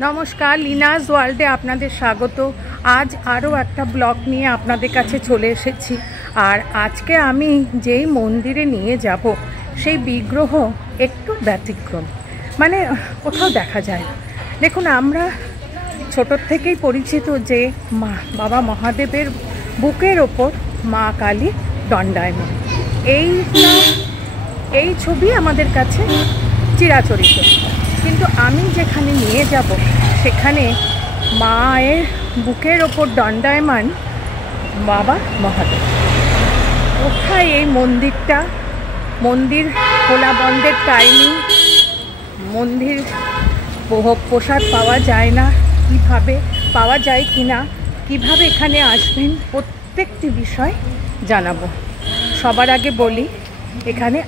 নমস্কার, লিনাস ওয়ার্ল্ডে আপনাদের স্বাগত। আজ আরও একটা ব্লগ নিয়ে আপনাদের কাছে চলে এসেছি। আর আজকে আমি যেই মন্দিরে নিয়ে যাব সেই বিগ্রহ একটু ব্যতিক্রম, মানে কোথাও দেখা যায় না। দেখুন, আমরা ছোটোর থেকেই পরিচিত যে বাবা মহাদেবের বুকের ওপর মা কালী দণ্ডায়মান, এই ছবি আমাদের কাছে চিরাচরিত। কিন্তু আমি যেখানে নিয়ে যাব সেখানে মায়ের বুকের ওপর দণ্ডায়মান বাবা মহাদেব। কোথায় এই মন্দিরটা? মন্দির খোলা বন্ধের টাইমিং, মন্দির ভোগ প্রসাদ পাওয়া যায় না, কিভাবে পাওয়া যায় কি না, কীভাবে এখানে আসবেন, প্রত্যেকটি বিষয় জানাবো। সবার আগে বলি, এখানে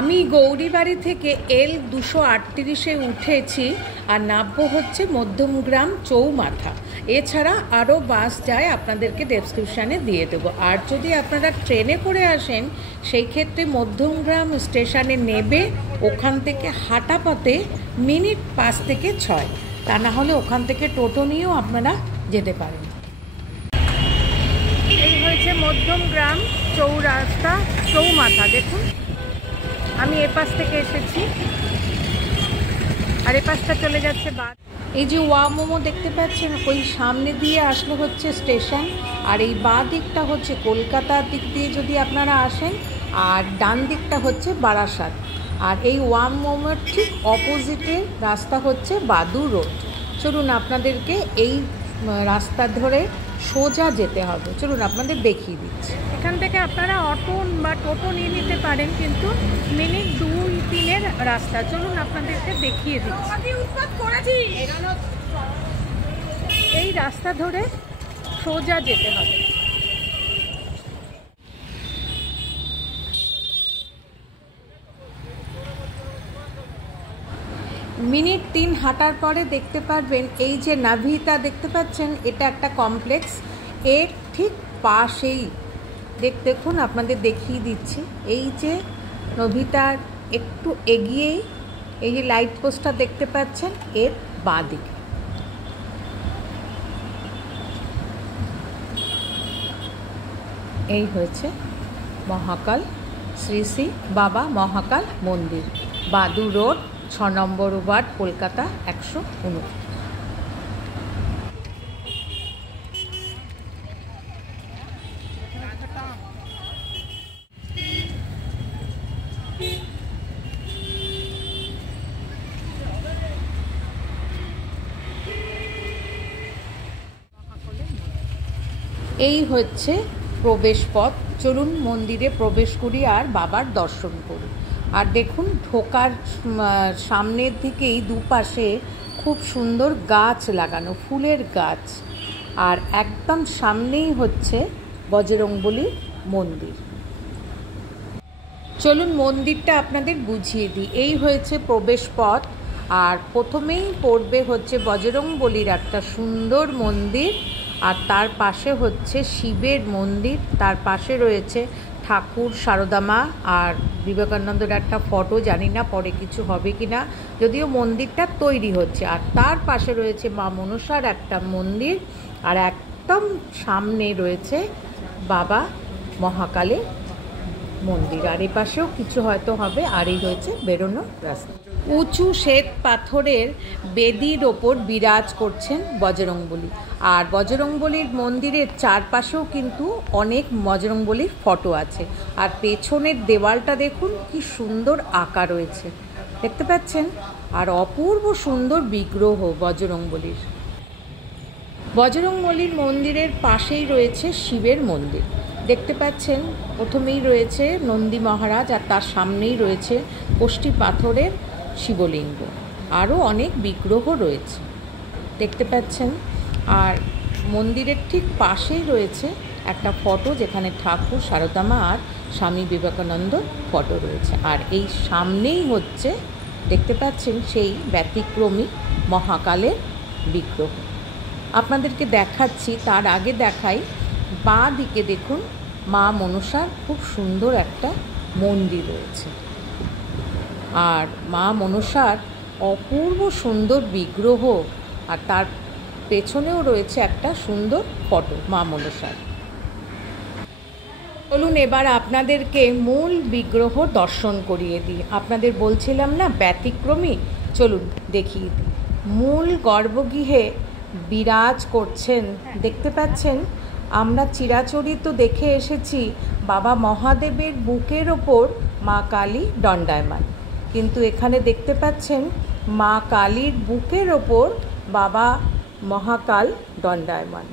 আমি গৌরীবাড়ি থেকে L238-এ উঠেছি আর নামবো হচ্ছে মধ্যমগ্রাম চৌমাথা। এছাড়া আরও বাস যায়, আপনাদেরকে ডেসক্রিপশানে দিয়ে দেবো। আর যদি আপনারা ট্রেনে করে আসেন সেই ক্ষেত্রে মধ্যমগ্রাম স্টেশনে নেবে ওখান থেকে হাঁটা পথে মিনিট 5 থেকে 6, তা না হলে ওখান থেকে টোটো নিয়েও আপনারা যেতে পারেন। এই হয়েছে মধ্যমগ্রাম চৌরাস্তা চৌমাথা। দেখুন, আমি এপাশ থেকে এসেছি আর এপাশটা চলে যাচ্ছে বাদ। এই যে ওয়া মোমো দেখতে পাচ্ছেন, ওই সামনে দিয়ে আসলে হচ্ছে স্টেশন, আর এই বাঁ দিকটা হচ্ছে কলকাতার দিক দিয়ে যদি আপনারা আসেন, আর ডান দিকটা হচ্ছে বারাসাত। আর এই ওয়া মোমোর ঠিক অপোজিটে রাস্তা হচ্ছে বাদু রোড। চলুন আপনাদেরকে এই রাস্তা ধরে সোজা যেতে হবে। চলুন আপনাদের দেখিয়ে দিচ্ছি। এখান থেকে আপনারা অটো বা টোটো নিয়ে নিতে পারেন, কিন্তু মিনিট 2-3-এর রাস্তা। চলুন আপনাদেরকে দেখিয়ে দিচ্ছি। এই রাস্তা ধরে সোজা যেতে হবে। মিনিট 3 হাঁটার পরে দেখতে পারবেন এই যে নাভিতা দেখতে পাচ্ছেন, এটা একটা কমপ্লেক্স। এর ঠিক পাশেই দেখুন, আপনাদের দেখিয়ে দিচ্ছি। এই যে নভিতার একটু এগিয়েই এই যে লাইট পোস্টটা দেখতে পাচ্ছেন, এর বাঁ দিকে। এই হয়েছে মহাকাল, শ্রী শ্রী বাবা মহাকাল মন্দির, বাদু রোড, 6 নম্বর ওয়ার্ড, কলকাতা 129। এই হচ্ছে প্রবেশ পথ। চলুন মন্দিরে প্রবেশ করি আর বাবার দর্শন করি। আর দেখুন, ঢোকার সামনের দিকেই দুপাশে খুব সুন্দর গাছ লাগানো, ফুলের গাছ। আর একদম সামনেই হচ্ছে বজরংবলী মন্দির। চলুন মন্দিরটা আপনাদের বুঝিয়ে দিই। এই হয়েছে প্রবেশ পথ, আর প্রথমেই পড়বে হচ্ছে বজরংবলীর একটা সুন্দর মন্দির, আর তার পাশে হচ্ছে শিবের মন্দির। তার পাশে রয়েছে ঠাকুর, সারদা মা আর বিবেকানন্দের একটা ফটো, জানি না পরে কিছু হবে কি না, যদিও মন্দিরটা তৈরি হচ্ছে। আর তার পাশে রয়েছে মা মনসার একটা মন্দির, আর একদম সামনে রয়েছে বাবা মহাকালের মন্দির। আর এই পাশেও কিছু হয়তো হবে। আর এই হয়েছে বেরোনো রাস্তা। উঁচু শ্বেত পাথরের বেদির ওপর বিরাজ করছেন বজরংবলী। আর বজরংবলীর মন্দিরের চারপাশেও কিন্তু অনেক বজরংবলীর ফটো আছে। আর পেছনের দেওয়ালটা দেখুন কি সুন্দর আঁকা রয়েছে, দেখতে পাচ্ছেন। আর অপূর্ব সুন্দর বিগ্রহ বজরংবলীর। বজরংবলীর মন্দিরের পাশেই রয়েছে শিবের মন্দির, দেখতে পাচ্ছেন। প্রথমেই রয়েছে নন্দী মহারাজ, আর তার সামনেই রয়েছে কোষ্ঠী পাথরের শিবলিঙ্গ। আরও অনেক বিগ্রহ রয়েছে, দেখতে পাচ্ছেন। আর মন্দিরের ঠিক পাশেই রয়েছে একটা ফটো, যেখানে ঠাকুর, সারদা মা আর স্বামী বিবেকানন্দ ফটো রয়েছে। আর এই সামনেই হচ্ছে, দেখতে পাচ্ছেন, সেই ব্যতিক্রমী মহাকালের বিগ্রহ। আপনাদেরকে দেখাচ্ছি, তার আগে দেখাই বাঁ দিকে দেখুন মা মনসার খুব সুন্দর একটা মন্দির রয়েছে। আর মা মনসার অপূর্ব সুন্দর বিগ্রহ, আর তার পেছনেও রয়েছে একটা সুন্দর ফটো মা মনসার। চলুন এবার আপনাদেরকে মূল বিগ্রহ দর্শন করিয়ে দিই। আপনাদের বলছিলাম না ব্যতিক্রমী, চলুন দেখিয়ে দিই। মূল গর্ভগৃহে বিরাজ করছেন, দেখতে পাচ্ছেন আমরা চিরাচরিত দেখে এসেছি বাবা মহাদেবের বুকের ওপর মা কালী দণ্ডায়মান, কিন্তু এখানে দেখতে পাচ্ছেন মা কালীর বুকের ওপর বাবা মহাকাল দণ্ডায়মান।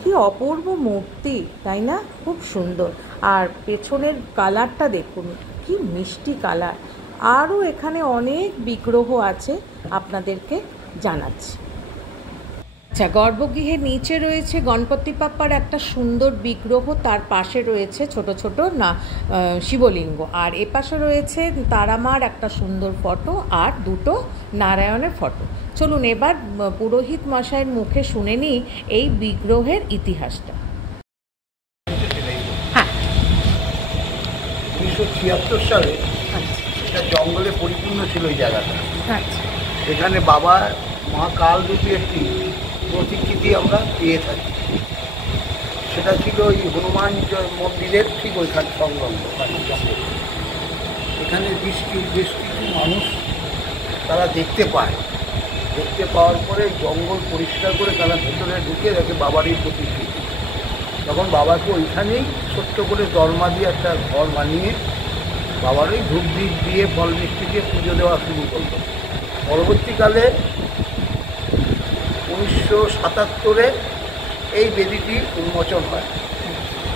কি অপূর্ব মূর্তি, তাই না? খুব সুন্দর। আর পেছনের কালারটা দেখুন, কি মিষ্টি কালার। আরও এখানে অনেক বিগ্রহ আছে, আপনাদেরকে জানাচ্ছি। আচ্ছা, গর্ভগৃহের নিচে রয়েছে গণপতি বাপ্পার একটা সুন্দর বিগ্রহ, তার পাশে রয়েছে ছোট ছোট শিবলিঙ্গ, আর এপাশে রয়েছে তারামার একটা সুন্দর ফটো আর দুটো নারায়ণের ফটো। চলুন এবার পুরোহিত মশাইয়ের মুখে শুনে নিই এই বিগ্রহের ইতিহাসটা। হ্যাঁ, 1976 সালে এটা জঙ্গলে পরিপূর্ণ ছিল এই জায়গাটা। এখানে বাবা মা কাল রূপী একটি প্রতিকৃতি আমরা পেয়ে থাকি। সেটা ছিল ওই হনুমান মন্দিরের ঠিক ওইখানে সংলগ্ন জঙ্গল। এখানে বেশ কিছু মানুষ তারা দেখতে পায়, দেখতে পাওয়ার পরে জঙ্গল পরিষ্কার করে তারা ভেতরে ঢুকে দেখে বাবারই প্রতিকৃতি। তখন বাবাকে ওইখানেই ছোট্ট করে দরমা দিয়ে একটা ঘর বানিয়ে বাবারই ধূপ দ্বীপ দিয়ে ফল মিষ্টি দিয়ে পুজো দেওয়া শুরু করলো। পরবর্তীকালে 1977-এ এই বেদিটি উন্মোচন হয়।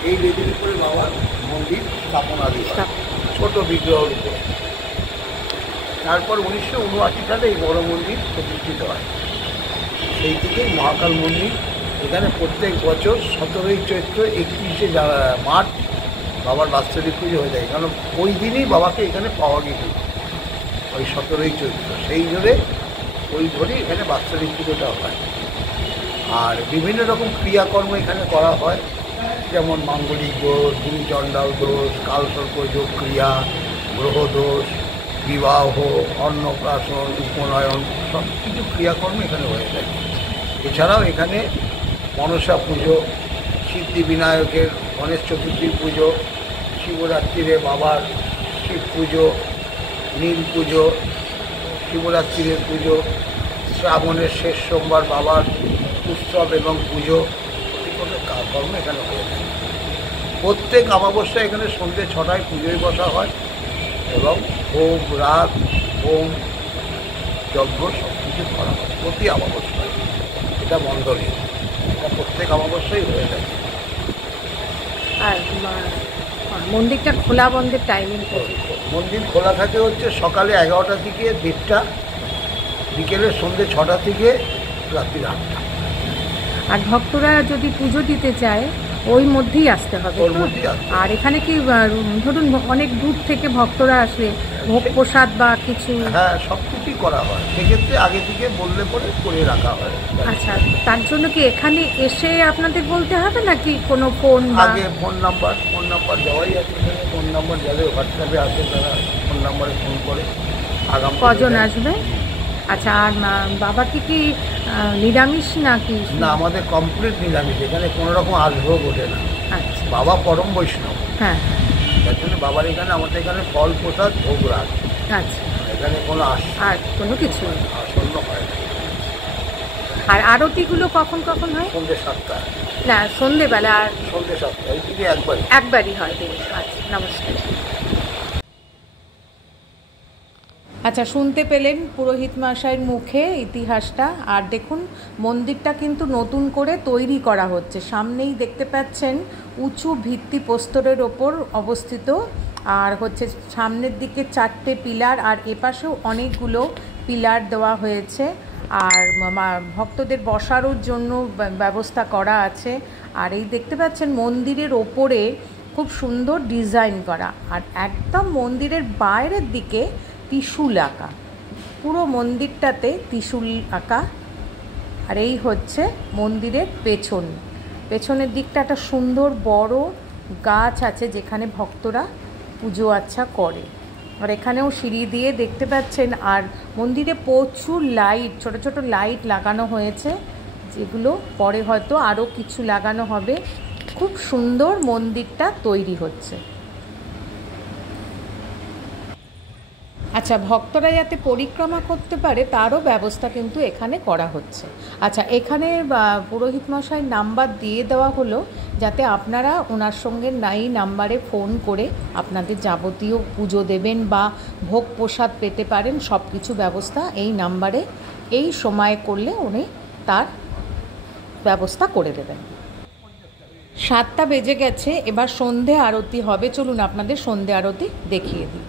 এই বেদির উপরে বাবার মন্দির স্থাপনা দিয়ে ছোট বিগ্রহের উপরে। তারপর 1979 সালে এই বড় মন্দির প্রতিষ্ঠিত হয়। সেই থেকেই মহাকাল মন্দির এখানে প্রত্যেক বছর 17ই চৈত্র 31শে মার্চ বাবার বাৎসরিক পুজো হয়ে যায়, কারণ ওই দিনই বাবাকে এখানে পাওয়া গিয়েছিল, ওই 17ই চৈত্র। সেই ধরেই এখানে বাৎসরিক পুজোটা হয়। আর বিভিন্ন রকম ক্রিয়াকর্ম এখানে করা হয়, যেমন মাঙ্গলিক দোষ, গুরুচণ্ডাল দোষ, কালসর্প যোগ ক্রিয়া, গ্রহ দোষ, বিবাহ, অন্নপ্রাশন, উপনয়ন, সব কিছু ক্রিয়াকর্ম এখানে হয়ে থাকে। এছাড়াও এখানে মনসা পুজো, সিদ্ধিবিনায়কের গণেশ চতুর্থীর পুজো, শিবরাত্রিরে বাবার শিব পুজো, নীল পুজো, শিবরাত্রির পুজো, শ্রাবণের শেষ সোমবার বাবার উৎসব এবং পুজো, প্রতিকূলের কাজকর্ম এখানে হয়ে থাকে। প্রত্যেক অমাবস্যা এখানে সন্ধ্যে 6টায় পুজোয় বসা হয় এবং ভোগ রাত হোম যজ্ঞ সব কিছু করা হয় প্রতি অমাবস্যায়। এটা বন্ধ নেই, এটা প্রত্যেক অমাবস্যাই হয়ে থাকে। আর মন্দিরটা খোলা বন্ধের টাইমিং? মন্দির খোলা থাকে হচ্ছে সকালে 11টা থেকে 1:30টা, বিকেলে সন্ধ্যে 6টা থেকে রাত্রি 8টা। আর ভক্তরা যদি পুজো দিতে চায় ওই মধ্যেই আসতে হবে? আর এখানে কি ধরুন অনেক দূর থেকে ভক্তরা আসলে ভোগ প্রসাদ বা কিছু? হ্যাঁ, সব কিছুই করা হয়, সেক্ষেত্রে আগে থেকে বললে পরে করে রাখা হয়। আচ্ছা, তার জন্য কি এখানে এসে আপনাদের বলতে হবে নাকি কোনো ফোন? আগে ফোন নাম্বার দেওয়াই আছে, ফোন নাম্বার যাদের হোয়াটসঅ্যাপে আছে তারা ফোন নাম্বারে ফোন করে আগামী কজন আসবে? আচ্ছা, আর বাবা কি নিরামিষ নাকি? না, আমাদের কমপ্লিট নিরামিষ, এখানে কোনো রকম আশভোগ ওঠে না। আচ্ছা, বাবা পরম বৈষ্ণব। হ্যাঁ, যার জন্য বাবার এখানে আমাদের এখানে ফল প্রসাদ ভোগ রাখ। আচ্ছা, এখানে কোনো আর কোনো কিছু আসন্ন হয় না। আর আরতিগুলো কখন কখন হয়? সন্ধ্যে 7টায়। না, সন্ধ্যেবেলা। আর সন্ধ্যে 7টায়, এই থেকে একবারই হয় দিন। আচ্ছা, নমস্কার। আচ্ছা, শুনতে পেলেন পুরোহিত মশাইয়ের মুখে ইতিহাসটা। আর দেখুন মন্দিরটা কিন্তু নতুন করে তৈরি করা হচ্ছে। সামনেই দেখতে পাচ্ছেন উঁচু ভিত্তিপ্রস্তরের ওপর অবস্থিত, আর হচ্ছে সামনের দিকে 4টে পিলার, আর এপাশেও অনেকগুলো পিলার দেওয়া হয়েছে। আর ভক্তদের বসারও জন্য ব্যবস্থা করা আছে। আর এই দেখতে পাচ্ছেন মন্দিরের ওপরে খুব সুন্দর ডিজাইন করা, আর একদম মন্দিরের বাইরের দিকে ত্রিশূল আঁকা, পুরো মন্দিরটাতে ত্রিশূল আঁকা। আর এই হচ্ছে মন্দিরের পেছনের দিকটা একটা সুন্দর বড় গাছ আছে যেখানে ভক্তরা পুজো আচ্ছা করে। আর এখানেও সিঁড়ি দিয়ে দেখতে পাচ্ছেন। আর মন্দিরে প্রচুর লাইট, ছোট ছোট লাইট লাগানো হয়েছে, যেগুলো পরে হয়তো আরও কিছু লাগানো হবে। খুব সুন্দর মন্দিরটা তৈরি হচ্ছে। আচ্ছা, ভক্তরা যাতে পরিক্রমা করতে পারে তারও ব্যবস্থা কিন্তু এখানে করা হচ্ছে। আচ্ছা, এখানে পুরোহিত মশাইয়ের নাম্বার দিয়ে দেওয়া হলো, যাতে আপনারা ওনার সঙ্গে এই নাম্বারে ফোন করে আপনাদের যাবতীয় পুজো দেবেন বা ভোগ প্রসাদ পেতে পারেন, সব কিছু ব্যবস্থা এই নাম্বারে এই সময় করলে উনি তার ব্যবস্থা করে দেবেন। 7টা বেজে গেছে, এবার সন্ধে আরতি হবে। চলুন আপনাদের সন্ধে আরতি দেখিয়ে দিই।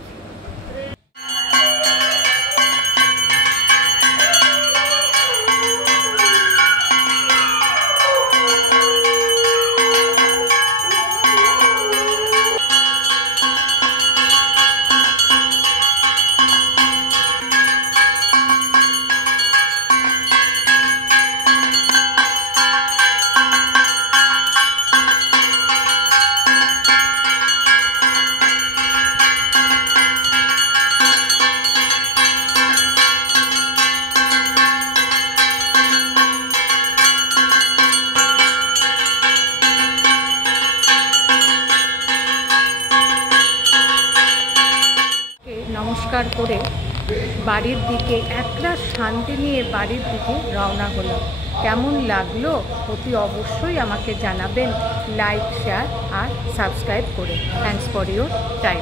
নমস্কার করে বাড়ির দিকে একটা শান্তি নিয়ে বাড়ির দিকে রওনা হলাম। কেমন লাগলো অতি অবশ্যই আমাকে জানাবেন, লাইক, শেয়ার আর সাবস্ক্রাইব করে। Thanks for your time.